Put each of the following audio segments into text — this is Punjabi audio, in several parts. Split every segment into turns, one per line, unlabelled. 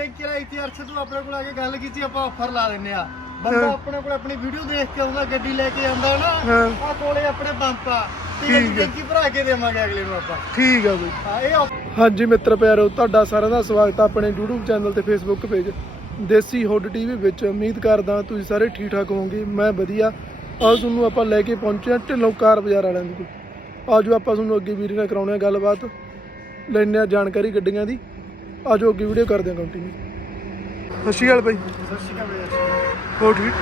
ਟੈਂਕੀ ਤੀ ਅਰਸ਼ ਤੂੰ ਆਪਣੇ ਕੋਲ ਆ ਕੇ ਗੱਲ ਕੀਤੀ ਆਪਾਂ ਆਫਰ ਲਾ ਦਿੰਨੇ ਆ। ਬੰਦਾ ਆਪਣੇ ਕੋਲ ਆਪਣੀ ਵੀਡੀਓ ਦੇਖ ਕੇ ਆਉਂਦਾ ਗੱਡੀ ਲੈ ਕੇ ਆਉਂਦਾ ਨਾ। ਆ ਕੋਲੇ ਆਪਣੇ ਪੰਪ ਆ।
ਠੀਕ ਹੈ।
ਟੈਂਕੀ ਭਰਾ ਕੇ ਦੇਵਾਂਗੇ ਅਗਲੇ ਨੂੰ ਆਪਾਂ।
ਠੀਕ ਆ ਬਈ।
ਹਾਂ ਇਹ offer
ਹਾਂਜੀ ਮਿੱਤਰ ਪਿਆਰੋ ਤੁਹਾਡਾ ਸਾਰਿਆਂ ਦਾ ਸਵਾਗਤ ਹੈ ਆਪਣੇ YouTube ਚੈਨਲ ਤੇ Facebook page Desi hood TV ਵਿੱਚ ਉਮੀਦ ਕਰਦਾ ਤੁਸੀਂ ਸਾਰੇ ਠੀਕ ਠਾਕ ਹੋਵੋਗੇ ਮੈਂ ਵਧੀਆ। ਆਓ ਤੁਹਾਨੂੰ ਆਪਾਂ ਲੈ ਕੇ ਪਹੁੰਚੇ ਹਾਂ ਢਿੱਲੋਂ ਕਾਰ ਬਾਜ਼ਾਰ ਵਾਲਿਆਂ ਦੇ ਕੋਲ। ਆਜੋ ਆਪਾਂ ਤੁਹਾਨੂੰ ਅੱਗੇ ਵੀਰੇ ਨਾਲ ਕਰਾਉਣੇ ਆ ਗੱਲਬਾਤ। ਲੈਣੇ ਆ ਜਾਣਕਾਰੀ ਗੱਡੀਆਂ ਦੀ। ਆਜੋ ਅੱਗੇ ਵੀਡੀਓ ਕਰਦੇ ਹਾਂ ਕੰਟੀਨਿਊ ਸਤਿ ਸ਼੍ਰੀ ਅਕਾਲ ਬਾਈ
ਸਤਿ ਸ਼੍ਰੀ ਅਕਾਲ ਵੀਰੇ
ਹੋ ਠੀਕ?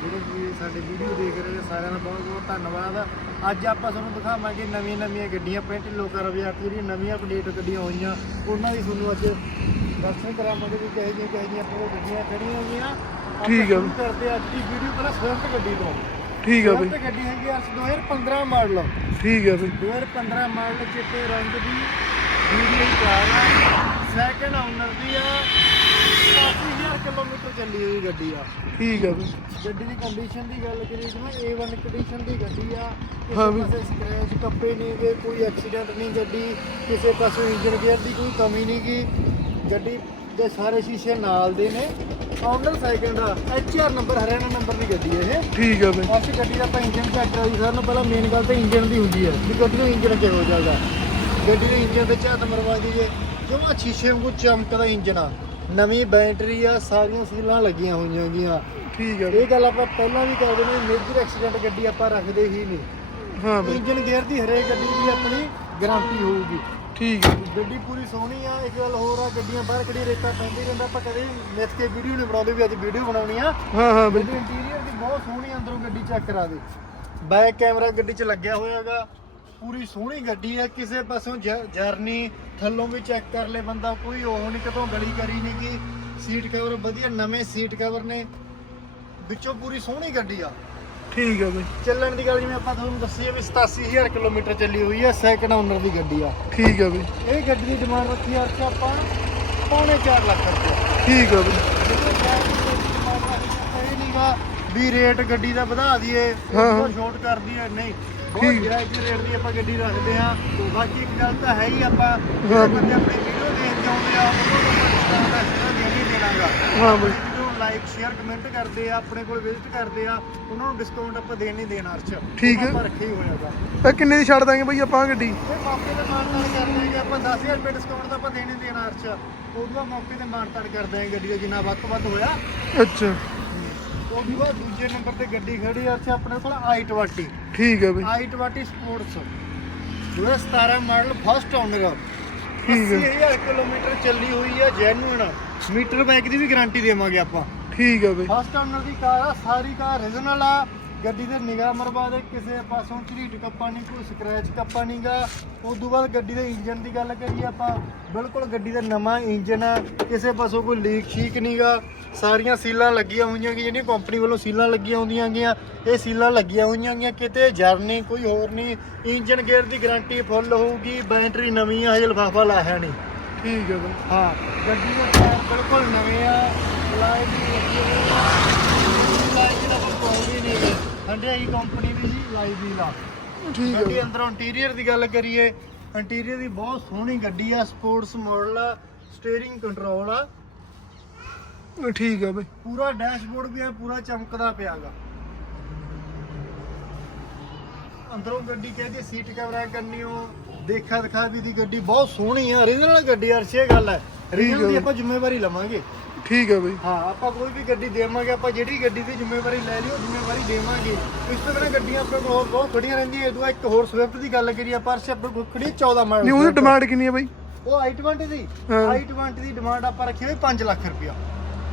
ਜਿਹੜੇ ਸਾਡੇ ਵੀਡੀਓ ਦੇਖ ਰਹੇ ਨੇ ਸਾਰਿਆਂ ਦਾ ਬਹੁਤ ਬਹੁਤ ਧੰਨਵਾਦ। ਅੱਜ ਆਪਾਂ ਤੁਹਾਨੂੰ ਦਿਖਾਵਾਂਗੇ ਨਵੀਆਂ ਨਵੀਆਂ ਗੱਡੀਆਂ ਪਿੰਡ ਲੋਕਾਂ ਰਵਿਆਰ ਜਿਹੜੀਆਂ ਨਵੀਆਂ ਅਪਡੇਟ ਗੱਡੀਆਂ ਹੋਈਆਂ ਉਹਨਾਂ ਦੀ ਤੁਹਾਨੂੰ ਅੱਜ ਦਰਸ਼ਨ ਕਰਾਵਾਂਗੇ ਵੀ ਕਿਹੋ ਜਿਹੀਆਂ ਕਿਹੋ ਆਪਣੇ ਕੋਲ ਗੱਡੀਆਂ ਖੜੀਆਂ ਹੋਈਆਂ। ਆਪਾਂ
ਠੀਕ ਆ।
ਸ਼ੁਰੂ ਕਰਦੇ ਹਾਂ ਅੱਜ ਦੀ ਵੀਡੀਓ ਪਹਿਲਾਂ ਸਵਿਫਟ ਗੱਡੀ ਤੋਂ।
ਠੀਕ ਆ ਬਈ
ਸਵਿਫਟ ਗੱਡੀ ਹੈਗੀ ਆ 2015 ਮਾਡਲ।
ਠੀਕ ਆ ਬਈ
2015 ਮਾਡਲ ਚਿੱਟੇ ਰੰਗ ਦੀ ਵੀਡੀਓ ਕਾਰ ਆ ਸੈਕੰਡ ਓਨਰ ਦੀ ਆ। 80000 ਕਿਲੋਮੀਟਰ ਚੱਲੀ ਹੋਈ ਗੱਡੀ ਆ।
ਠੀਕ ਆ ਬਈ
ਗੱਡੀ ਦੀ ਕੰਡੀਸ਼ਨ ਦੀ ਗੱਲ ਕਰੀਏ ਜਿਵੇਂ A1 ਕੰਡੀਸ਼ਨ ਦੀ ਗੱਡੀ ਆ।
ਹਾਂ
ਕਿਸੇ
ਵੀ।
ਪਾਸੇ ਸਕ੍ਰੈਚ ਕੱਪੇ ਨਹੀਂ ਗਏ ਕੋਈ ਐਕਸੀਡੈਂਟ ਨਹੀਂ ਗੱਡੀ ਕਿਸੇ ਪਾਸੋਂ ਇੰਜਨ ਗੇਅਰ ਦੀ ਕੋਈ ਕਮੀ ਨਹੀਂ ਗੀ। ਗੱਡੀ ਦੇ ਸਾਰੇ ਸ਼ੀਸ਼ੇ ਨਾਲ ਦੇ ਨੇ। ਓਨਰ ਸਾਈਕਲ ਦਾ HR ਨੰਬਰ ਹਰਿਆਣਾ ਨੰਬਰ ਦੀ ਗੱਡੀ ਹੈ ਇਹ।
ਠੀਕ ਆ ਬਈ।
ਅਸੀਂ ਗੱਡੀ ਦਾ ਆਪਾਂ ਇੰਜਨ ਚੈੱਕ ਕਰਾਈ ਸਾਰਿਆਂ ਨੂੰ ਪਹਿਲਾਂ ਮੇਨ ਗੱਲ ਤਾਂ ਇੰਜਨ ਦੀ ਹੁੰਦੀ ਹੈ ਵੀ ਗੱਡੀ ਦਾ ਇੰਜਨ ਕਿਹੋ ਜਿਹਾ ਗਾ ਗੱਡੀ ਦੇ ਇੰਜਨ ਤੇ ਝਾਤ ਮਰਵਾ ਦਈਏ। ਜਮਾ ਸ਼ੀਸ਼ੇ ਵਾਂਗੂ ਚਮਕਦਾ ਇੰਜਨ ਆ। ਨਵੀਂ ਬੈਟਰੀ ਆ ਸਾਰੀਆਂ ਸੀਲਾਂ ਲੱਗੀਆਂ ਹੋਈਆਂ ਗੀਆਂ।
ਠੀਕ ਆ।
ਇਹ ਗੱਲ ਆਪਾਂ ਪਹਿਲਾਂ ਵੀ ਕਰਦੇ ਨੇ ਮੇਜਰ ਐਕਸੀਡੈਂਟ ਗੱਡੀ ਆਪਾਂ ਰੱਖਦੇ ਹੀ ਨਹੀਂ।
ਹਾਂ ਬਈ।
ਇੰਜਨ ਗੇਅਰ ਦੀ ਹਰੇਕ ਗੱਡੀ ਦੀ ਆਪਣੀ ਗਾਰੰਟੀ ਹੋਊਗੀ।
ਠੀਕ ਬਈ
ਗੱਡੀ ਪੂਰੀ ਸੋਹਣੀ ਆ ਇੱਕ ਗੱਲ ਹੋਰ ਆ ਗੱਡੀਆਂ ਬਾਹਰ ਖੜੀ ਰੇਤਾ ਪੈਂਦੀ ਰਹਿੰਦਾ ਆਪਾਂ ਕਦੇ ਮਿੱਥ ਕੇ ਵੀਡੀਓ ਨਹੀਂ ਬਣਾਉਂਦੇ ਵੀ ਅੱਜ ਵੀਡੀਓ ਬਣਾਉਣੀ ਆ।
ਹਾਂ ਹਾਂ
ਗੱਡੀ ਇੰਟੀਰੀਅਰ ਦੀ ਬਹੁਤ ਸੋਹਣੀ ਅੰਦਰੋਂ ਗੱਡੀ ਚੈੱਕ ਕਰਾ ਦੇ। ਬੈਕ ਕੈਮਰਾ ਗੱਡੀ 'ਚ ਲੱਗਿਆ ਹੋਇਆ ਹੈਗਾ। ਪੂਰੀ ਸੋਹਣੀ ਗੱਡੀ ਹੈ ਕਿਸੇ ਪਾਸੋਂ ਜਰਨੀ ਥੱਲੋਂ ਵੀ ਚੈੱਕ ਕਰ ਲੈ ਬੰਦਾ ਕੋਈ ਉਹ ਨਹੀਂ ਕਦੋਂ ਗਲੀ ਕਰੀ ਨਹੀਂ ਗੀ ਸੀਟ ਕਵਰ ਵਧੀਆ ਨਵੇਂ ਸੀਟ ਕਵਰ ਨੇ ਵਿੱਚੋਂ ਪੂਰੀ ਸੋਹਣੀ ਗੱਡੀ ਆ।
ਠੀਕ ਆ ਬਈ।
ਚੱਲਣ ਦੀ ਗੱਲ ਜਿਵੇਂ ਆਪਾਂ ਤੁਹਾਨੂੰ ਦੱਸੀ ਹੈ ਵੀ 87000 ਕਿਲੋਮੀਟਰ ਚੱਲੀ ਹੋਈ ਹੈ ਸੈਕੰਡ ਓਨਰ ਦੀ ਗੱਡੀ ਆ।
ਠੀਕ ਆ ਬਈ।
ਇਹ ਗੱਡੀ ਦੀ ਡਿਮਾਂਡ ਰੱਖੀ ਆ ਆਪਾਂ ਪੌਣੇ 4 ਲੱਖ ਰੁਪਏ।
ਠੀਕ ਆ ਬਈ।
ਇਹ ਨਹੀਂਗਾ ਵੀ ਰੇਟ ਗੱਡੀ ਦਾ ਵਧਾ ਦਈਏ
ਹਾਂ, ਹਾਂ।
ਉਹ ਛੋਟ ਕਰ ਦਈਏ ਨਹੀਂ ਬਹੁਤ। ਜਾਇਜ਼ ਰੇਟ ਦੀ ਆਪਾਂ ਗੱਡੀ ਰੱਖਦੇ ਆ ਬਾਕੀ ਇੱਕ ਗੱਲ ਤਾਂ ਹੈ ਹੀ ਆਪਾਂ। ਜਿਹੜੇ ਬੰਦੇ ਆਪਣੀ ਵੀਡੀਓ ਦੇਖ ਕੇ ਆਉਂਦੇ ਆ ਉਹਨਾਂ ਨੂੰ ਡਿਸਕਾਊਂਟ ਦਾ ਸਿਰਾ ਦੇਣਾ ਹੀ ਦੇਣਾਗਾ
ਹਾਂ ਬਈ।
ਲਾਈਕ ਸ਼ੇਅਰ ਕਮੈਂਟ ਕਰਦੇ ਆ ਆਪਣੇ ਕੋਲ ਵਿਜ਼ਿਟ ਕਰਦੇ ਆ ਉਹਨਾਂ ਨੂੰ ਡਿਸਕਾਊਂਟ ਆਪਾਂ ਦੇਣ ਨਹੀਂ ਦੇਣਾ ਅਰਚ
ਠੀਕ ਹੈ।
ਆਪਾਂ ਰੱਖੇ ਹੀ ਹੋਇਆਗਾ
ਤਾਂ ਕਿੰਨੇ ਦੀ ਛੱਡ ਦਾਂਗੇ ਬਈ ਆਪਾਂ ਗੱਡੀ?
ਇਹ ਮੌਕੇ ਤੇ ਮਾਨਤਾਨ ਕਰ ਦੇਂਗੇ ਆਪਾਂ 10000 ਰੁਪਏ ਡਿਸਕਾਊਂਟ ਤਾਂ ਆਪਾਂ ਦੇਣ ਹੀ ਦੇਣਾ ਅਰਚ ਉਦੋਂ ਮੌਕੇ ਤੇ ਮਾਨਤਾਨ ਕਰ ਦੇਂਗੇ ਗੱਡੀ ਦਾ ਜਿੰਨਾ ਵੱਧ ਤੋਂ ਵੱਧ ਹੋਇਆ।
ਅੱਛਾ।
ਉਹ ਵੀ ਬਾਅਦ ਦੂਜੇ ਨੰਬਰ ਤੇ ਗੱਡੀ ਖੜੀ ਆ ਇੱਥੇ ਆਪਣੇ ਕੋਲ i20
ਠੀਕ ਆ ਬਈ।
i20 sports. 2017 model first owner
ਠੀਕ ਹੈ
80000 ਕਿਲੋਮੀਟਰ ਚੱਲੀ ਹੋਈ ਆ ਜੈਨੂਇਨ ਮੀਟਰ ਬੈਕ ਦੀ ਵੀ ਗਾਰੰਟੀ ਦੇਵਾਂਗੇ ਆਪਾਂ।
ਠੀਕ ਆ ਬਈ।
ਫਸਟ ਓਨਰ ਦੀ ਕਾਰ ਆ ਸਾਰੀ ਕਾਰ ਰੀਜਨਲ ਆ। ਗੱਡੀ ਦੇ ਨਿਗਾਹ ਮਰਵਾ ਦੇ ਕਿਸੇ ਪਾਸੋਂ ਝਰੀਟ ਕੱਪਾ ਨਹੀਂ ਕੋਈ ਸਕ੍ਰੈਚ ਕੱਪਾ ਨਹੀਂਗਾ ਉਸ ਤੋਂ ਬਾਅਦ ਗੱਡੀ ਦੇ ਇੰਜਨ ਦੀ ਗੱਲ ਕਰੀਏ ਆਪਾਂ ਬਿਲਕੁਲ ਗੱਡੀ ਦਾ ਨਵਾਂ ਇੰਜਨ ਆ ਕਿਸੇ ਪਾਸੋਂ ਕੋਈ ਲੀਕ ਸ਼ੀਕ ਨਹੀਂਗਾ ਸਾਰੀਆਂ ਸੀਲਾਂ ਲੱਗੀਆਂ ਹੋਈਆਂ ਕਿ ਜਿਹੜੀਆਂ ਕੰਪਨੀ ਵੱਲੋਂ ਸੀਲਾਂ ਲੱਗੀਆਂ ਹੁੰਦੀਆਂ ਗੀਆਂ ਇਹ ਸੀਲਾਂ ਲੱਗੀਆਂ ਹੋਈਆਂ ਗੀਆਂ ਕਿਤੇ ਜਰ ਨਹੀਂ ਕੋਈ ਹੋਰ ਨਹੀਂ ਇੰਜਨ ਗੇਅਰ ਦੀ ਗਾਰੰਟੀ ਫੁੱਲ ਹੋਊਗੀ ਬੈਟਰੀ ਨਵੀਂ ਆ ਹਜੇ ਲਫਾਫਾ ਲਾਇਆ ਨਹੀਂ
ਠੀਕ ਬਈ।
ਹਾਂ ਗੱਡੀ ਦੇ ਟਾਇਰ ਬਿਲਕੁਲ ਨਵੇਂ ਆ ਲਾਈਟ ਵੀ ਲੱਗੀ ਹੋਈ ਆ ਲਾਈਟ ਦਾ ਕੋਈ ਪ੍ਰੋਬਲਮ ਹੀ ਨਹੀਂ ਹੈ ਹੰਡਿਆਈ ਕੰਪਨੀ ਦੀ ਜੀ ਲਾਈਵ ਵੀ ਲਾ।
ਠੀਕ ਆ
ਗੱਡੀ ਅੰਦਰੋਂ ਇੰਟੀਰੀਅਰ ਦੀ ਗੱਲ ਕਰੀਏ ਇੰਟੀਰੀਅਰ ਦੀ ਬਹੁਤ ਸੋਹਣੀ ਗੱਡੀ ਆ ਸਪੋਰਟਸ ਮਾਡਲ ਆ ਸਟੀਅਰਿੰਗ ਕੰਟਰੋਲ ਆ।
ਠੀਕ ਆ ਬਈ।
ਪੂਰਾ ਡੈਸ਼ਬੋਰਡ ਵੀ ਆ ਪੂਰਾ ਚਮਕਦਾ ਪਿਆਗਾ ਅੰਦਰੋਂ ਗੱਡੀ ਕਹਿੰਦੀ ਸੀਟ ਕਵਰਾਂ ਕਰਨੀਓ ਦੇਖਾ ਦਿਖਾ ਵੀ ਦੀ ਗੱਡੀ ਬਹੁਤ ਸੋਹਣੀ ਆ ਰੀਜਨਲ ਗੱਡੀ ਛੇ ਗੱਲ ਹੈ ਰੀਜਨਲ ਦੀ
ਆ।
ਆਪਾਂ ਜ਼ਿੰਮੇਵਾਰੀ ਲਵਾਂਗੇ।
ਠੀਕ ਆ ਬਈ।
ਹਾਂ ਆਪਾਂ ਕੋਈ ਵੀ ਗੱਡੀ ਦੇਵਾਂਗੇ ਆਪਾਂ ਜਿਹੜੀ ਗੱਡੀ ਦੀ ਜ਼ਿੰਮੇਵਾਰੀ ਲੈ ਲਈ ਉਹ ਜ਼ਿੰਮੇਵਾਰੀ ਦੇਵਾਂਗੇ। ਇਸ ਤੋਂ ਬਿਨਾਂ ਗੱਡੀਆਂ ਆਪਣੇ ਕੋਲ ਹੋਰ ਬਹੁਤ ਖੜੀਆਂ ਰਹਿੰਦੀਆਂ ਇਹਦੋਂ ਇੱਕ ਹੋਰ ਸਵਿਫਟ ਦੀ ਗੱਲ ਕਰੀਏ ਪਰ ਸੇ ਆਪਣੇ ਕੋਲ ਖੜੀ ਹੈ 14 ਮਾਡਲ
ਨਹੀਂ ਉਹਦੀ ਡਿਮਾਂਡ ਕਿੰਨੀ ਆ ਬਈ?
ਉਹ i20 ਦੀ।
ਹਾਂ।
i20 ਦੀ ਡਿਮਾਂਡ ਆਪਾਂ ਰੱਖੀ ਹੋਈ 5 ਲੱਖ ਰੁਪਇਆ।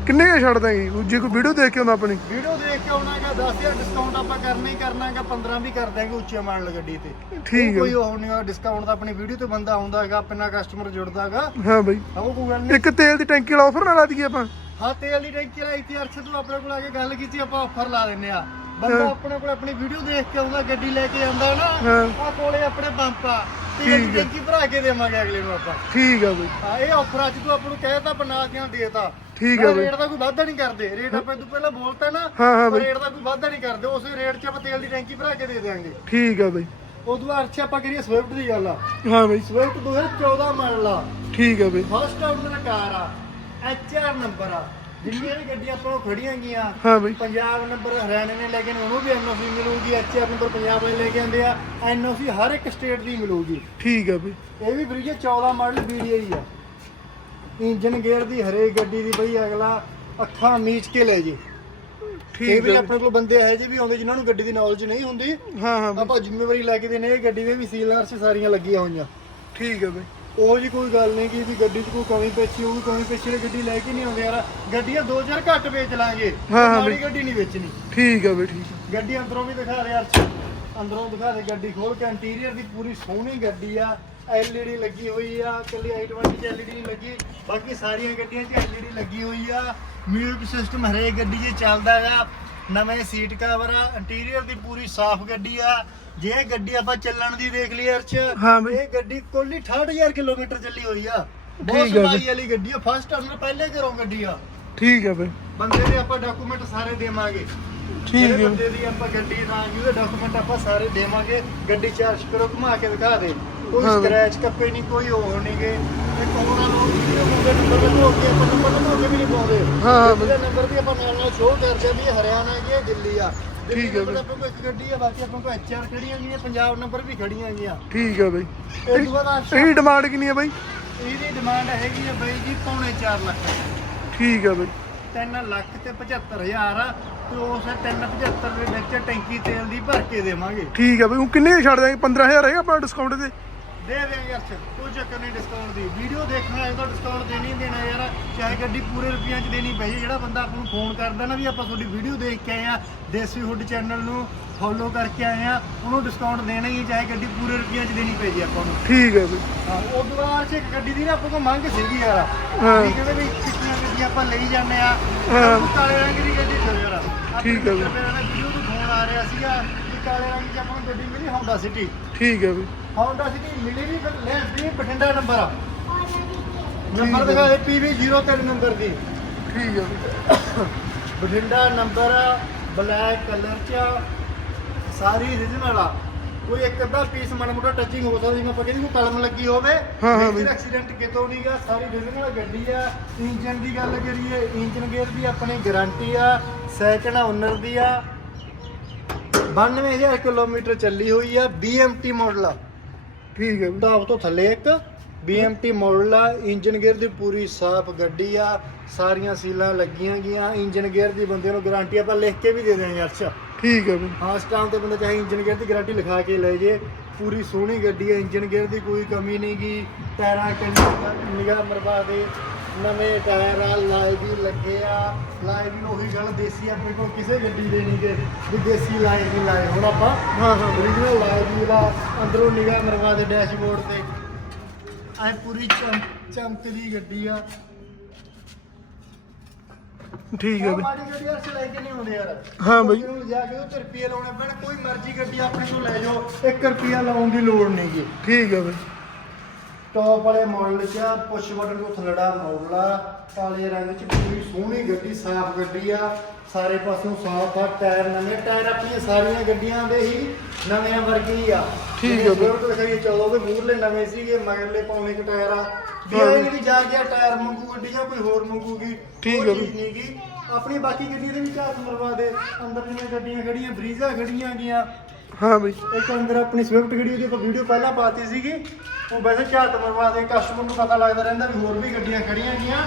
ਕਿੰਨੇ ਦਾ ਛੱਡ ਦਾਂਗੇ ਜੇ ਕੋਈ ਵੀਡੀਓ ਦੇਖ ਕੇ ਆਉਂਦਾ ਆਪਣੀ
ਵੀਡੀਓ ਦੇਖ ਕੇ ਆਉਣਾਗਾ 10000 ਡਿਸਕਾਊਂਟ ਆਪਾਂ ਕਰਨਾ ਹੀ ਕਰਨਾਗਾ 15 ਵੀ ਕਰ ਦਾਂਗੇ ਉੱਚੇ ਮਾਡਲ ਗੱਡੀ ਤੇ।
ਠੀਕ
ਕੋਈ ਉਹ ਨਹੀਂ ਡਿਸਕਾਊਂਟ ਤਾਂ ਆਪਣੀ ਵੀਡੀਓ ਤੇ ਬੰਦਾ ਆਉਂਦਾ ਹੈਗਾ ਆਪਣਾ ਕਸਟਮਰ ਜੁੜਦਾ ਹੈਗਾ।
ਹਾਂ ਬਈ।
ਉਹ ਕੋਈ ਗੱਲ ਨਹੀਂ।
ਇੱਕ ਤੇਲ ਦੀ ਟੈਂਕੀ ਵਾਲਾ ਆਫਰ ਨਾ ਲਾ ਦਈਏ ਆਪਾਂ।
ਹਾਂ ਤੇਲ ਦੀ ਟੈਂਕੀ ਲਾਈ ਤੀ ਅਰਸ਼ ਤੂੰ ਆਪਣੇ ਕੋਲ ਆ ਕੇ ਗੱਲ ਕੀਤੀ ਆਪਾਂ ਆਫਰ ਲਾ ਦਿੰਨੇ ਆ। ਬੰਦਾ। ਆਪਣੇ ਕੋਲ ਆਪਣੀ ਵੀਡੀਓ ਦੇਖ ਕੇ ਆਉਂਦਾ ਗੱਡੀ ਲੈ ਕੇ ਆਉਂਦਾ ਨਾ
ਹਾਂ।
ਆ ਕੋਲੇ ਆਪਣੇ ਪੰਪ ਆ। ਤੇਲ ਦੀ। ਟੈਂਕੀ ਭਰਾ ਕੇ ਦੇਵਾਂਗੇ ਅਗਲੇ ਨੂੰ ਆਪਾਂ।
ਠੀਕ ਆ ਬਈ।
ਹਾਂ ਇਹ ਆਫਰ ਅੱਜ ਤੂੰ ਆਪਾਂ ਨੂੰ ਕਹਿਤਾ ਬਣਾ ਕੇ ਦੇਤਾ
ਠੀਕ ਆ
ਪਰ
ਬਈ।
ਰੇਟ ਦਾ ਕੋਈ ਵਾਧਾ ਨਹੀਂ ਕਰਦੇ। ਰੇਟ ਆਪਾਂ ਤੂੰ ਪਹਿਲਾਂ ਬੋਲਤਾ ਨਾ
ਹਾਂ ਹਾਂ ਬਈ।
ਰੇਟ ਦਾ ਕੋਈ ਵਾਧਾ ਨਹੀਂ ਕਰਦੇ। ਉਸੇ ਰੇਟ 'ਚ ਆਪਾਂ ਤੇਲ ਦੀ ਟੈਂਕੀ ਭਰਾ ਕੇ ਦੇ ਦੇਵਾਂਗੇ
ਠੀਕ ਆ ਬਈ।
ਉਦੋਂ ਬਾਅਦ ਅੱਛਾ ਆਪਾਂ ਕਰੀਏ ਸਵਿਫਟ ਦੀ ਗੱਲ। ਆ
ਹਾਂ ਬਈ।
ਸਵਿਫਟ 2014 ਮਾਡਲ ਆ
ਠੀਕ ਹੈ ਬਈ।
ਫਸਟ ਓਨਰ ਕਾਰ ਆ। ਐਚਆਰ ਨੰਬਰ ਆ। ਜਿੰਨੀਆਂ ਵੀ ਗੱਡੀਆਂ ਆਪਾਂ ਖੜੀਆਂ ਗਈਆਂ।
ਹਾਂ ਬਈ।
ਪੰਜਾਬ ਨੰਬਰ ਹਰਿਆਣੇ ਨੇ ਲੈ ਕੇ ਉਹਨੂੰ ਵੀ ਐਨਓਸੀ ਮਿਲੂਗੀ। ਐਚਆਰ ਨੰਬਰ ਪੰਜਾਬ ਵਾਲੇ ਲੈ ਕੇ ਆਉਂਦੇ ਆ। ਐਨਓਸੀ ਹਰ ਇੱਕ ਸਟੇਟ ਦੀ ਮਿਲੂਗੀ।
ਠੀਕ ਹੈ ਬਈ।
ਇਹ ਵੀ ਬ੍ਰਿਜ 14 ਮਾਡਲ BDI ਆ। ਇੰਜਨ ਗੇਅਰ ਦੀ ਹਰੇਕ ਗੱਡੀ ਦੀ ਬਈ ਅਗਲਾ ਅੱਖਾਂ ਮੀਚ ਕੇ ਲੈ ਜੇ।
ਠੀਕ
ਵੀ
ਹੈ
ਆਪਣੇ ਕੋਲ ਬੰਦੇ ਇਹੋ ਜਿਹੇ ਵੀ ਆਉਂਦੇ ਜਿਨ੍ਹਾਂ ਨੂੰ ਗੱਡੀ ਦੀ ਨੌਲੇਜ ਨਹੀਂ ਹੁੰਦੀ।
ਹਾਂ ਹਾਂ।
ਆਪਾਂ ਜ਼ਿੰਮੇਵਾਰੀ ਲੈ ਕੇ ਦੇਣੇ ਇਹ ਗੱਡੀ ਦੇ ਵੀ ਸੀਲਰ 'ਚ ਸਾਰੀਆਂ ਲੱਗੀਆਂ ਹੋਈਆਂ।
ਠੀਕ ਹੈ ਬਈ।
ਉਹ ਜੀ ਕੋਈ ਗੱਲ ਨਹੀਂ ਕਿ ਵੀ ਗੱਡੀ 'ਚ ਕੋਈ ਕਮੀ ਪੇਸ਼ੀ ਹੋਊਗੀ ਕਮੀ ਪੇਸ਼ੀ ਵਾਲੀ ਗੱਡੀ ਲੈ ਕੇ ਨਹੀਂ ਆਉਂਦੇ ਯਾਰ। ਗੱਡੀਆਂ ਦੋ ਚਾਰ ਘੱਟ ਵੇਚ ਲਾਂਗੇ
ਹਾਂ, ਹਾਂ
ਮਾੜੀ। ਗੱਡੀ ਨਹੀਂ ਵੇਚਣੀ।
ਠੀਕ ਹੈ ਬਈ ਠੀਕ ਹੈ।
ਗੱਡੀ ਅੰਦਰੋਂ ਵੀ ਦਿਖਾ ਦੇ ਯਾਰ। ਅੰਦਰੋਂ ਦਿਖਾ ਦੇ ਗੱਡੀ ਖੋਲ ਕੇ ਇੰਟੀਰੀਅਰ ਦੀ ਪੂਰੀ ਸੋਹਣੀ ਗੱਡੀ ਆ। ਐਲਈਡੀ ਲੱਗੀ ਹੋਈ ਆ ਕੱਲੀ i20 ਚ ਐਲਈਡੀ ਨਹੀਂ ਲੱਗੀ ਬਾਕੀ ਸਾਰੀਆਂ ਗੱਡੀਆਂ 'ਚ ਐਲਈਡੀ ਲੱਗੀ ਹੋਈ ਆ। ਮਿਊਜ਼ਿਕ ਸਿਸਟਮ ਹਰੇਕ ਗੱਡੀ 'ਚ ਚੱਲਦਾ ਆ। ਨਵੇਂ ਸੀਟ ਕਵਰ ਆ ਇੰਟੀਰੀਅਰ ਦੀ ਪੂਰੀ ਸਾਫ਼ ਗੱਡੀ ਆ। ਜੇ ਇਹ ਗੱਡੀ ਆਪਾਂ ਚੱਲਣ ਦੀ ਦੇਖ ਲਈ ਅਰਚ
ਹਾਂ ਬਈ।
ਇਹ ਗੱਡੀ ਕੁੱਲ ਹੀ 68000 ਕਿਲੋਮੀਟਰ ਚੱਲੀ ਹੋਈ ਆ। ਬਹੁਤ
ਠੀਕ ਆ
ਵਾਲੀ ਗੱਡੀ ਆ ਫਸਟ ਟਰਨਰ ਪਹਿਲੇ ਘਰੋਂ ਗੱਡੀ ਆ।
ਠੀਕ ਹੈ ਬਈ।
ਬੰਦੇ ਦੇ ਆਪਾਂ ਡਾਕੂਮੈਂਟ ਸਾਰੇ ਦੇਵਾਂਗੇ।
ਠੀਕ
ਜਿਹੜੇ
ਹੈ।
ਬੰਦੇ ਦੀ ਆਪਾਂ ਗੱਡੀ ਨਾ ਉਹਦੇ ਡਾਕੂਮੈਂਟ ਆਪਾਂ ਸਾਰੇ ਦੇਵਾਂਗੇ ਗੱਡੀ ਚਾਰਜ ਕਰੋ ਘੁਮਾ ਕੇ ਦਿਖਾ ਦੇ। ਕੋਈ
ਹਾਂ।
ਸਕ੍ਰੈਚ ਕੱਪੇ ਨਹੀਂ ਕੋਈ ਹੋਰ ਨਹੀਂ ਗੇ ਤੇ ਕੋਣਾ ਲੋਕ ਵੀਡੀਓ ਮੁੰਡੇ ਨੰਬਰ ਲਗੋ ਕੇ ਆਪਾਂ ਨੰਬਰ ਲਗੋ ਕੇ ਵੀ ਨਹੀਂ ਪਾਉਂਦੇ।
ਹਾਂ, ਹਾਂ
ਗੱਡੀ ਦਾ ਨੰਬਰ ਵੀ ਆਪਾਂ ਨਾਲ ਨਾਲ ਸ਼ੋਅ ਕਰਦੇ ਵੀ ਇਹ ਹਰਿਆਣਾ ਕੀ ਇਹ ਦਿੱਲੀ ਆ। ਦਿੱਲੀ
ਠੀਕ ਹੈ ਬਈ।
ਆਪਾਂ ਕੋਲ ਇੱਕ ਗੱਡੀ ਆ ਬਾਕੀ ਆਪਾਂ ਕੋਲ ਐਚਆਰ ਖੜੀਆਂ ਗਈਆਂ ਪੰਜਾਬ ਨੰਬਰ ਵੀ ਖੜੀਆਂ ਗਈਆਂ
ਠੀਕ ਹੈ ਬਈ।
ਤੋਂ ਬਾਅਦ
ਇਹਦੀ ਡਿਮਾਂਡ ਕਿੰਨੀ ਹੈ ਬਈ?
ਇਹਦੀ ਡਿਮਾਂਡ ਹੈਗੀ ਆ ਬਈ ਜੀ ਪੌਣੇ 4 ਲੱਖ।
ਠੀਕ ਹੈ ਬਈ।
3 ਲੱਖ ਤੇ 75000 ਆ। ਤੇ ਉਸ 375 ਦੇ ਵਿੱਚ ਟੈਂਕੀ ਤੇਲ ਦੀ ਭਰ ਕੇ ਦੇਵਾਂਗੇ।
ਠੀਕ ਹੈ ਬਈ ਉਹ ਕਿੰਨੇ ਦੀ ਛੱਡ ਦਾਂਗੇ 15000 ਹੈ ਆਪਣਾ ਡਿਸਕਾਊਂਟ ਤੇ?
ਦੇ ਦੇਵਾਂਗੇ ਅਰਸ਼ ਕੋਈ ਚੱਕਰ ਨਹੀਂ ਡਿਸਕਾਊਂਟ ਦੀ। ਵੀਡੀਓ ਦੇਖਣਾ ਹੈ ਤਾਂ ਡਿਸਕਾਊਂਟ ਦੇਣੀ ਦੇਣਾ ਯਾਰ। ਚਾਹੇ ਗੱਡੀ ਪੂਰੇ ਰੁਪਈਆਂ 'ਚ ਦੇਣੀ ਪਈ ਜਿਹੜਾ ਬੰਦਾ ਆਪਾਂ ਨੂੰ ਫੋਨ ਕਰਦਾ ਨਾ ਵੀ ਆਪਾਂ ਤੁਹਾਡੀ ਵੀਡੀਓ ਦੇਖ ਕੇ ਆਏ ਆ ਦੇਸੀ ਹੁੱਡ ਚੈਨਲ ਨੂੰ ਫੋਲੋ ਕਰਕੇ ਆਏ ਆ ਉਹਨੂੰ ਡਿਸਕਾਊਂਟ ਦੇਣਾ ਹੀ ਹੈ, ਚਾਹੇ ਗੱਡੀ ਪੂਰੇ ਰੁਪਈਆਂ 'ਚ ਦੇਣੀ ਪਈ ਜੀ ਆਪਾਂ ਨੂੰ।
ਠੀਕ ਹੈ ਬਈ।
ਹਾਂ ਉਹ ਦੁਆਰ 'ਚ ਇੱਕ ਗੱਡੀ ਦੀ ਨਾ ਆਪਾਂ ਕੋਲ ਮੰਗ ਸੀਗੀ ਯਾਰ।
ਹਾਂ।
ਵੀ ਕਹਿੰਦੇ ਵੀ ਕਿੰਨੀਆਂ ਗੱਡੀਆਂ ਆਪਾਂ ਲਈ ਜਾਂਦੇ ਆ
ਹਾਂ।
ਕਾਲੇ ਰੰਗ ਦੀ ਗੱਡੀ ਚੋ ਯਾਰ।
ਠੀਕ ਹੈ ਵੀ।
ਮਿੱਤਰ ਮੇਰਾ ਨਾ ਵੀਡੀਓ ਤੋਂ ਫੋਨ ਆ ਰਿਹਾ ਸੀਗਾ ਕਿ ਕਾਲੇ ਰੰਗ 'ਚ ਆਪਾਂ ਨੂੰ ਗੱਡੀ ਮਿਲੀ ਹੋਂਡਾ ਸਿਟੀ
ਠੀਕ ਹੈ ਬਈ
ਹੋਂਡਾ ਸਿਟੀ ਮਿਲੀ ਵੀ ਫਿਰ ਲੈ ਵੀ ਬਠਿੰਡਾ ਨੰਬਰ ਆ। ਨੰਬਰ। ਦਿਖਾ ਦੇ ਪੀਵੀ 03 ਨੰਬਰ ਦੀ।
ਠੀਕ ਹੈ
ਬਠਿੰਡਾ ਨੰਬਰ ਬਲੈਕ ਕਲਰ 'ਚ ਆ, ਸਾਰੀ ਰੀਜਨਲ ਆ। ਕੋਈ ਇੱਕ ਅੱਧਾ ਪੀਸ ਮਾੜਾ ਮੋਟਾ ਟੱਚਿੰਗ ਹੋ ਸਕਦੀ ਮੈਂ ਕਹਿੰਦੀ ਕੋਈ ਕਲਮ ਲੱਗੀ ਹੋਵੇ।
ਹਾਂ, ਹਾਂ ਬਈ।
ਐਕਸੀਡੈਂਟ ਕਿਤੋਂ ਨਹੀਂਗਾ ਸਾਰੀ ਰੀਜਨਲ ਗੱਡੀ ਆ। ਇੰਜਨ ਦੀ ਗੱਲ ਕਰੀਏ ਇੰਜਨ ਗੇਅਰ ਦੀ ਆਪਣੀ ਗਾਰੰਟੀ ਆ ਸੈਕਿੰਡ ਓਨਰ ਦੀ ਆ। 92000 ਕਿਲੋਮੀਟਰ ਚੱਲੀ ਹੋਈ ਆ BMT ਮਾਡਲ ਆ।
ਠੀਕ ਹੈ ਬਈ
ਟਾਪ ਤੋਂ ਥੱਲੇ ਇੱਕ। BMT ਮਾਡਲ ਆ ਇੰਜਨ ਗੇਅਰ ਦੀ ਪੂਰੀ ਸਾਫ਼ ਗੱਡੀ ਆ ਸਾਰੀਆਂ ਸੀਲਾਂ ਲੱਗੀਆਂ ਗਈਆਂ ਇੰਜਨ ਗੇਅਰ ਦੀ ਬੰਦੇ ਨੂੰ ਗਾਰੰਟੀ ਆਪਾਂ ਲਿਖ ਕੇ ਵੀ ਦੇ ਦਿਆਂਗੇ ਅਰਸ਼।
ਠੀਕ ਹੈ ਬਈ।
ਹਾਂ ਇਸ ਟਾਈਮ ਤੇ ਬੰਦਾ ਚਾਹੇ ਇੰਜਨ ਗੇਅਰ ਦੀ ਗਾਰੰਟੀ ਲਿਖਾ ਕੇ ਲੈ ਜੇ ਪੂਰੀ ਸੋਹਣੀ ਗੱਡੀ ਹੈ ਇੰਜਨ ਗੇਅਰ ਦੀ ਕੋਈ ਕਮੀ ਨਹੀਂ ਗੀ ਟਾਇਰਾਂ ਕੰਨੀ ਨਿਗਾਹ ਮਰਵਾ ਦੇ ਨਵੇਂ ਟਾਇਰ ਆ ਲਾਏ ਵੀ ਲੱਗੇ ਆ ਲਾਏ ਵੀ ਉਹੀ ਗੱਲ ਦੇਸੀ ਆਪਣੇ ਕੋਲ ਕਿਸੇ ਗੱਡੀ ਦੇ ਨਹੀਂ ਗੇ ਵੀ ਦੇਸੀ ਲਾਏ ਨਹੀਂ ਲਾਏ ਹੁਣ ਆਪਾਂ
ਹਾਂ ਹਾਂ।
origignal ਲਾਏ ਵੀ ਦਾ ਅੰਦਰੋਂ ਨਿਗਾਹ ਮਰਵਾ ਦੇ ਡੈਸ਼ਬੋਰਡ ਤੇ। ਐ ਪੂਰੀ ਚਮ- ਚਮਕਦੀ ਗੱਡੀ ਆ।
ਠੀਕ ਹੈ
ਉਹ
ਬਈ।
ਮਾੜੀ ਗੱਡੀ ਲੈ ਕੇ ਨਹੀਂ ਆਉਂਦੇ ਯਾਰ?
ਹਾਂ ਬਈ।
ਉਹਨੂੰ ਜਾ ਕੇ ਉਹ ਰੁਪਏ ਲਾਉਣੇ ਪੈਣ ਕੋਈ ਮਰਜ਼ੀ ਗੱਡੀ ਆਪਣੇ ਤੋਂ ਲੈ ਜਾਓ 1 ਰੁਪਿਆ ਲਾਉਣ ਦੀ ਲੋੜ ਨਹੀਂ ਜੀ
ਠੀਕ ਹੈ ਬਈ।
ਟੌਪ ਵਾਲੇ ਮਾਡਲ 'ਚ ਆ ਪੁਸ਼ ਬਟਨ ਤੋਂ ਥਲੜਾ ਮਾਡਲ ਆ ਕਾਲੇ ਰੰਗ 'ਚ ਪੂਰੀ ਸੋਹਣੀ ਗੱਡੀ ਸਾਫ਼ ਗੱਡੀ ਆ। ਸਾਰੇ ਪਾਸਿਓਂ ਸਾਫ਼ ਆ ਟਾਇਰ ਨਵੇਂ ਟਾਇਰ ਆਪਣੀਆਂ ਸਾਰੀਆਂ ਗੱਡੀਆਂ ਦੇ ਹੀ। ਨਵੇਂ ਵਰਗੇ ਆ।
ਠੀਕ ਹੈ ਬਈ।
ਉਹ ਦਿਖਾਈਏ 14 ਦੇ ਮੂਹਰਲੇ ਨਵੇਂ ਸੀਗੇ ਮਗਰਲੇ ਪੌਣੇ ਕੁ ਟਾਇਰ ਆ। ਵੀ
ਹਾਂ
ਇਹ ਵੀ ਜਾ ਕੇ ਟਾਇਰ ਮੰਗੂ ਗੱਡੀ ਜਾਂ ਕੋਈ ਹੋਰ ਮੰਗੂਗੀ
ਠੀਕ ਹੈ ਬਈ।
ਨਹੀਂ ਗੀ। ਆਪਣੀ ਬਾਕੀ ਗੱਡੀਆਂ ਦੇ ਵੀ ਝਾਤ ਮਰਵਾ ਦੇ। ਅੰਦਰ ਜਿਵੇਂ ਗੱਡੀਆਂ ਖੜੀਆਂ ਬਰੀਜ਼ਾ ਖੜੀਆਂ ਗਈਆਂ
ਹਾਂ ਬਈ।
ਇੱਕ ਅੰਦਰ ਆਪਣੀ ਸਵਿਫਟ ਗੱਡੀ ਦੀ ਆਪਾਂ ਵੀਡੀਓ ਪਹਿਲਾਂ ਪਾਤੀ ਸੀਗੀ। ਉਹ ਵੈਸੇ ਝਾਤ ਮਰਵਾ ਦੇ ਕਸਟਮਰ ਨੂੰ ਪਤਾ ਲੱਗਦਾ ਰਹਿੰਦਾ ਵੀ ਹੋਰ ਵੀ ਗੱਡੀਆਂ ਖੜੀਆਂ ਗਈਆਂ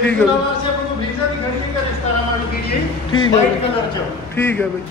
ਠੀਕ ਹੈ।
ਨਾਮ ਅਸੀਂ ਆਪਾਂ ਨੂੰ ਬਰੀਜ਼ਾ ਵੀ ਖੜੀ ਹੈ ਕਿ 17 ਮਾਡਲ ਗੱਡੀ ਹੈ
ਠੀਕ ਹੈ
ਵਾਈਟ। ਕਲਰ ਚ।
ਠੀਕ ਹੈ ਬਈ।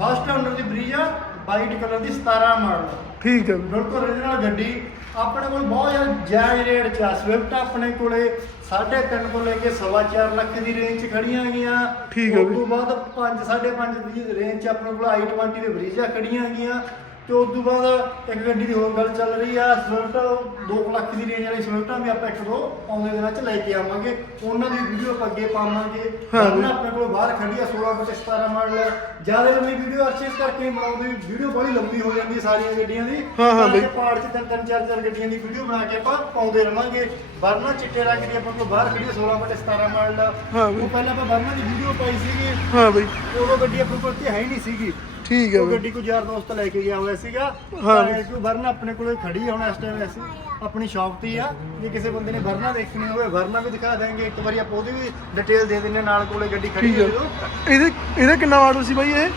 ਫਸਟ ਓਨਰ ਦੀ ਬਰੀਜ਼ਾ ਵਾਈਟ ਕਲਰ ਦੀ 17 ਮਾਡਲ।
ਠੀਕ ਹੈ।
ਬਿਲਕੁਲ original ਗੱਡੀ। ਆਪਣੇ ਕੋਲ ਬਹੁਤ ਜ਼ਿਆਦਾ ਜਾਇਜ਼ ਰੇਟ ਚ ਆ। ਸਵਿਫਟ ਆਪਣੇ ਕੋਲੇ 3.5 ਤੋਂ ਲੈ ਕੇ 4.5 ਲੱਖ ਦੀ ਰੇਂਜ ਚ ਖੜੀਆਂ ਗਈਆਂ।
ਠੀਕ ਹੈ
ਉਸ। ਤੋਂ ਬਾਅਦ 5 5.5 ਦੀ ਰੇਂਜ ਚ ਆਪਣੇ ਕੋਲ i20 ਦੇ ਬਰੀਜ਼ਾ ਖੜੀਆਂ ਗਈਆਂ। ਤੇ ਉਸ ਤੋਂ ਬਾਅਦ ਇੱਕ ਗੱਡੀ ਦੀ ਹੋਰ ਗੱਲ ਚੱਲ ਰਹੀ ਆ ਸਵਿਫਟ 2 ਲੱਖ ਦੀ ਰੇਂਜ ਵਾਲੀ ਸਵਿਫਟਾਂ ਵੀ ਆਪਾਂ ਇੱਕ ਦੋ ਆਉਂਦੇ ਦਿਨਾਂ ਚ ਲੈ ਕੇ ਆਵਾਂਗੇ। ਉਹਨਾਂ ਦੀ ਵੀਡੀਓ ਆਪਾਂ ਅੱਗੇ ਪਾਵਾਂਗੇ। ਵਰਨਾ ਆਪਣੇ ਕੋਲ ਬਾਹਰ ਖੜੀ ਆ 16 ਵਿੱਚ 17 ਮਾਡਲ ਜ਼ਿਆਦਾ ਲੰਮੀ ਵੀਡੀਓ ਅਰਚੇਸ ਕਰਕੇ ਬਣਾਉਂਦੇ ਵੀਡੀਓ ਬੜੀ ਲੰਮੀ ਹੋ ਜਾਂਦੀ ਸਾਰੀਆਂ ਗੱਡੀਆਂ ਦੀ।
ਹਾਂ, ਹਾਂ ਬਈ।
ਪਾਰਟ ਚ ਤਿੰਨ ਤਿੰਨ ਚਾਰ ਚਾਰ ਗੱਡੀਆਂ ਦੀ ਵੀਡੀਓ ਬਣਾ ਕੇ ਆਪਾਂ ਪਾਉਂਦੇ ਰਵਾਂਗੇ। ਵਰਨਾ ਚਿੱਟੇ ਰੰਗ ਦੀ ਆਪਾਂ ਕੋਲ ਬਾਹਰ ਖੜੀ ਆ 16 ਵਿੱਚ 17 ਮਾਡਲ। ਉਹ ਪਹਿਲਾਂ ਆਪਾਂ ਵਰਨਾ ਦੀ ਵੀਡੀਓ ਪਾਈ ਸੀਗੀ।
ਹਾਂ ਬਈ।
ਉਦੋਂ ਗੱਡੀ ਆਪਣੇ ਕੋਲ ਤੇ ਹੈ ਹੀ ਨਹੀਂ ਸੀਗੀ।
ਠੀਕ ਹੈ
ਉਹ
ਬਈ
ਗੱਡੀ ਕੋ ਯਾਰ ਦੋਸਤ ਲੈ ਕੇ ਗਿਆ ਹੋਇਆ ਸੀਗਾ।
ਹਾਂ।
ਕਿ ਵਰਨਾ ਆਪਣੇ ਕੋਲੇ ਖੜੀ ਆ ਹੁਣ ਇਸ ਟਾਈਮ ਐਸੀ। ਆਪਣੀ ਸ਼ਾਪ ਤੇ ਹੀ ਆ। ਜੇ ਕਿਸੇ ਬੰਦੇ ਨੇ ਵਰਨਾ ਦੇਖਣੀ ਹੋਵੇ ਵਰਨਾ ਵੀ ਦਿਖਾ ਦਾਂਗੇ ਇੱਕ ਵਾਰੀ ਆਪਾਂ ਉਹਦੀ ਵੀ ਡਿਟੇਲ ਦੇ ਦਿੰਨੇ ਨਾਲ ਕੋਲੇ ਗੱਡੀ ਖੜੀ
ਠੀਕ
ਹੈ। ਜਦੋਂ
ਇਹਦੇ ਇਹਦਾ ਕਿੰਨਾ ਮਾਡਲ ਸੀ ਬਾਈ ਇਹ?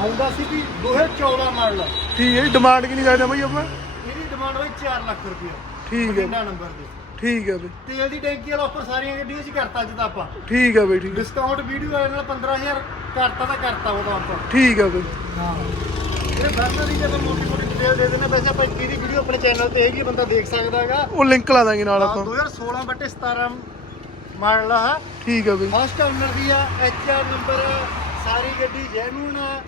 ਆਉਂਦਾ ਸੀ ਵੀ 2014 ਮਾਡਲ।
ਠੀਕ ਹੈ ਜੀ ਡਿਮਾਂਡ ਕਿੰਨੀ ਕਰਦੇ ਬਾਈ ਆਪਾਂ?
ਇਹਦੀ ਡਿਮਾਂਡ ਹੋਈ 4 ਲੱਖ ਰੁਪਏ
ਠੀਕ ਹੈ।
ਬਠਿੰਡਾ ਨੰਬਰ ਦੇ।
ਠੀਕ ਹੈ ਬਈ।
ਤੇਲ ਦੀ ਟੈਂਕੀ ਵਾਲਾ ਆਫਰ ਸਾਰੀਆਂ ਗੱਡੀਆਂ 'ਚ ਕਰਤਾ ਅੱਜ ਤਾਂ ਆਪਾਂ।
ਠੀਕ ਹੈ ਬਈ ਠੀਕ ਹੈ।
ਡਿਸਕਾਊਂਟ ਵੀਡੀਓ ਵਾਲੇ ਨਾਲ 15000 ਕਰਤਾ ਤਾਂ ਕਰਤਾ ਉਹਦਾ ਆਪਾਂ।
ਠੀਕ ਹੈ ਬਈ
ਹਾਂ। ਇਹ ਵਰਨਾ ਦੀ ਜਦੋਂ ਮੋਟੀ ਮੋਟੀ ਡਿਟੇਲ ਦੇ ਦੇਣਾ ਵੈਸੇ ਆਪਾਂ ਇੱਕ ਦੀ ਵੀਡੀਓ ਆਪਣੇ ਚੈਨਲ ਤੇ ਹੈਗੀ ਬੰਦਾ ਦੇਖ ਸਕਦਾ ਹੈਗਾ।
ਉਹ ਲਿੰਕ ਲਾ ਦਾਂਗੇ ਨਾਲ ਆਪਾਂ।
2016 ਬਟੇ 17 ਮਾਡਲ ਆ
ਠੀਕ ਹੈ ਬਈ
ਫਸਟ ਓਨਰ ਦੀ ਆ ਐਚਆਰ ਨੰਬਰ ਸਾਰੀ ਗੱਡੀ ਜੈਨੂਨ ਆ।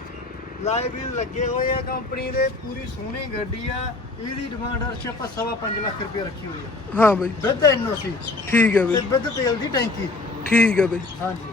ਲਾਈਵ ਬਿਲ ਲੱਗੇ ਹੋਏ ਆ ਕੰਪਨੀ ਦੇ ਪੂਰੀ ਸੋਹਣੀ ਗੱਡੀ ਆ। ਇਹਦੀ ਡਿਮਾਂਡ ਸਵਾ ਪੰਜ ਲੱਖ ਰੁਪਏ ਰੱਖੀ ਹੋਈ ਆ।
ਹਾਂ ਬਈ।
ਵਿਦ ਐਨਓਸੀ
ਠੀਕ ਹੈ
ਤੇ
ਬਈ
ਵਿਦ ਤੇਲ ਦੀ ਟੈਂਕੀ।
ਠੀਕ ਹੈ ਬਈ।
ਹਾਂਜੀ।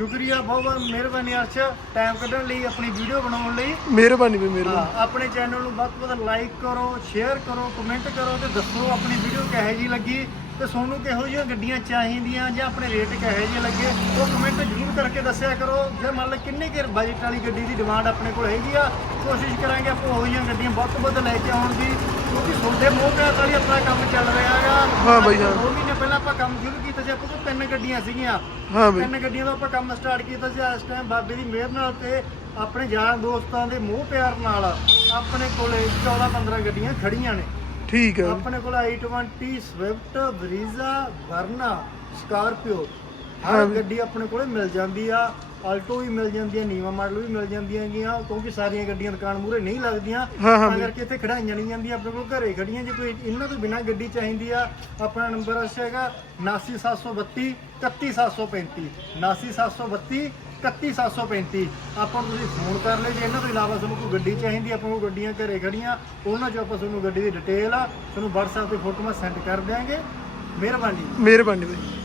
ਸ਼ੁਕਰੀਆ ਬਹੁਤ ਬਹੁਤ ਮਿਹਰਬਾਨੀ ਅਰਸ਼। ਟਾਈਮ ਕੱਢਣ ਲਈ ਆਪਣੀ ਵੀਡੀਓ ਬਣਾਉਣ ਲਈ।
ਮਿਹਰਬਾਨੀ ਮਿਹਰਬਾਨੀ।
ਹਾਂ, ਆਪਣੇ ਚੈਨਲ ਨੂੰ ਵੱਧ ਤੋਂ ਵੱਧ ਲਾਈਕ ਕਰੋ ਸ਼ੇਅਰ ਕਰੋ ਕਮੈਂਟ ਕਰੋ ਤੇ ਦੱਸੋ ਆਪਣੀ ਵੀਡੀਓ ਕਿਹੋ ਜੀ ਲੱਗੀ। ਤੇ ਤੁਹਾਨੂੰ ਕਿਹੋ ਜਿਹੀਆਂ ਗੱਡੀਆਂ ਚਾਹੀਦੀਆਂ ਜਾਂ ਆਪਣੇ ਰੇਟ ਕਿਹੋ ਜਿਹੇ ਲੱਗੇ ਉਹ ਕਮੈਂਟ ਜ਼ਰੂਰ ਕਰਕੇ ਦੱਸਿਆ ਕਰੋ। ਜੇ ਮੰਨ ਲਓ ਕਿੰਨੇ ਕੁ ਬਜਟ ਵਾਲੀ ਗੱਡੀ ਦੀ ਡਿਮਾਂਡ ਆਪਣੇ ਕੋਲ ਹੈਗੀ ਆ ਕੋਸ਼ਿਸ਼ ਕਰਾਂਗੇ ਆਪਾਂ ਉਹੋ ਜਿਹੀਆਂ ਗੱਡੀਆਂ ਵੱਧ ਤੋਂ ਵੱਧ ਲੈ ਕੇ ਆਉਣ ਦੀ ਕਿਉਂਕਿ ਤੁਹਾਡੇ ਮੋਹ ਪਿਆਰ ਨਾਲ ਹੀ ਆਪਣਾ ਕੰਮ ਚੱਲ ਰਿਹਾ ਹੈਗਾ।
ਹਾਂ ਬਾਈ, ਹਾਂ।
ਦੋ ਮਹੀਨੇ ਪਹਿਲਾਂ ਆਪਾਂ ਕੰਮ ਸ਼ੁਰੂ ਕੀਤਾ ਸੀ ਆਪਾਂ ਕੋਲ ਤਿੰਨ ਗੱਡੀਆਂ ਸੀਗੀਆਂ।
ਹਾਂ ਬਈ।
ਤਿੰਨ ਗੱਡੀਆਂ ਦਾ ਆਪਾਂ ਕੰਮ ਸਟਾਰਟ ਕੀਤਾ ਸੀ ਇਸ ਟਾਈਮ ਬਾਬੇ ਦੀ ਮਿਹਰ ਨਾਲ ਤੇ ਆਪਣੇ ਯਾਰਾਂ ਦੋਸਤਾਂ ਦੇ ਮੋਹ ਪਿਆਰ ਨਾਲ ਆਪਣੇ ਕੋਲੇ 14 15 ਗੱਡੀਆਂ ਖੜੀਆਂ ਨੇ।
ਠੀਕ ਹੈ
ਆਪਣੇ ਕੋਲ i20 Swift Brezza Verna Scorpio ਹਰ। ਗੱਡੀ ਆਪਣੇ ਕੋਲੇ ਮਿਲ ਜਾਂਦੀ ਆ ਆਲਟੋ ਵੀ ਮਿਲ ਜਾਂਦੀ ਹੈ ਨੀਵਾ ਮਾਡਲ ਵੀ ਮਿਲ ਜਾਂਦੀਆਂ ਹੈਗੀਆਂ ਕਿਉਂਕਿ ਸਾਰੀਆਂ ਗੱਡੀਆਂ ਦੁਕਾਨ ਮੂਰੇ ਨਹੀਂ ਲੱਗਦੀਆਂ ਤਾਂ। ਕਰਕੇ ਇੱਥੇ ਖੜਾਈਆਂ ਨਹੀਂ ਜਾਂਦੀਆਂ ਆਪਣੇ ਕੋਲ ਘਰੇ ਖੜੀਆਂ ਜੇ ਕੋਈ ਇਹਨਾਂ ਤੋਂ ਬਿਨਾ ਗੱਡੀ ਚਾਹੀਦੀ ਆ ਆਪਣਾ ਨੰਬਰ ਅਸ ਹੈਗਾ 89732 31735 89732 31735 ਆਪਾਂ ਨੂੰ ਤੁਸੀਂ ਫੋਨ ਕਰ ਲਿਓ, ਜੇ ਇਹਨਾਂ ਤੋਂ ਇਲਾਵਾ ਤੁਹਾਨੂੰ ਕੋਈ ਗੱਡੀ ਚਾਹੀਦੀ, ਆਪਾਂ ਕੋਲ ਗੱਡੀਆਂ ਘਰੇ ਖੜੀਆਂ ਉਹਨਾਂ 'ਚੋਂ ਆਪਾਂ ਤੁਹਾਨੂੰ ਗੱਡੀ ਦੀ ਡਿਟੇਲ ਆ, ਤੁਹਾਨੂੰ WhatsApp ਤੇ ਫੋਟੋਆਂ ਸੈਂਡ ਕਰ ਦਿਆਂਗੇ। ਮਿਹਰਬਾਨੀ।
ਮਿਹਰਬਾਨੀ ਬਾਈ।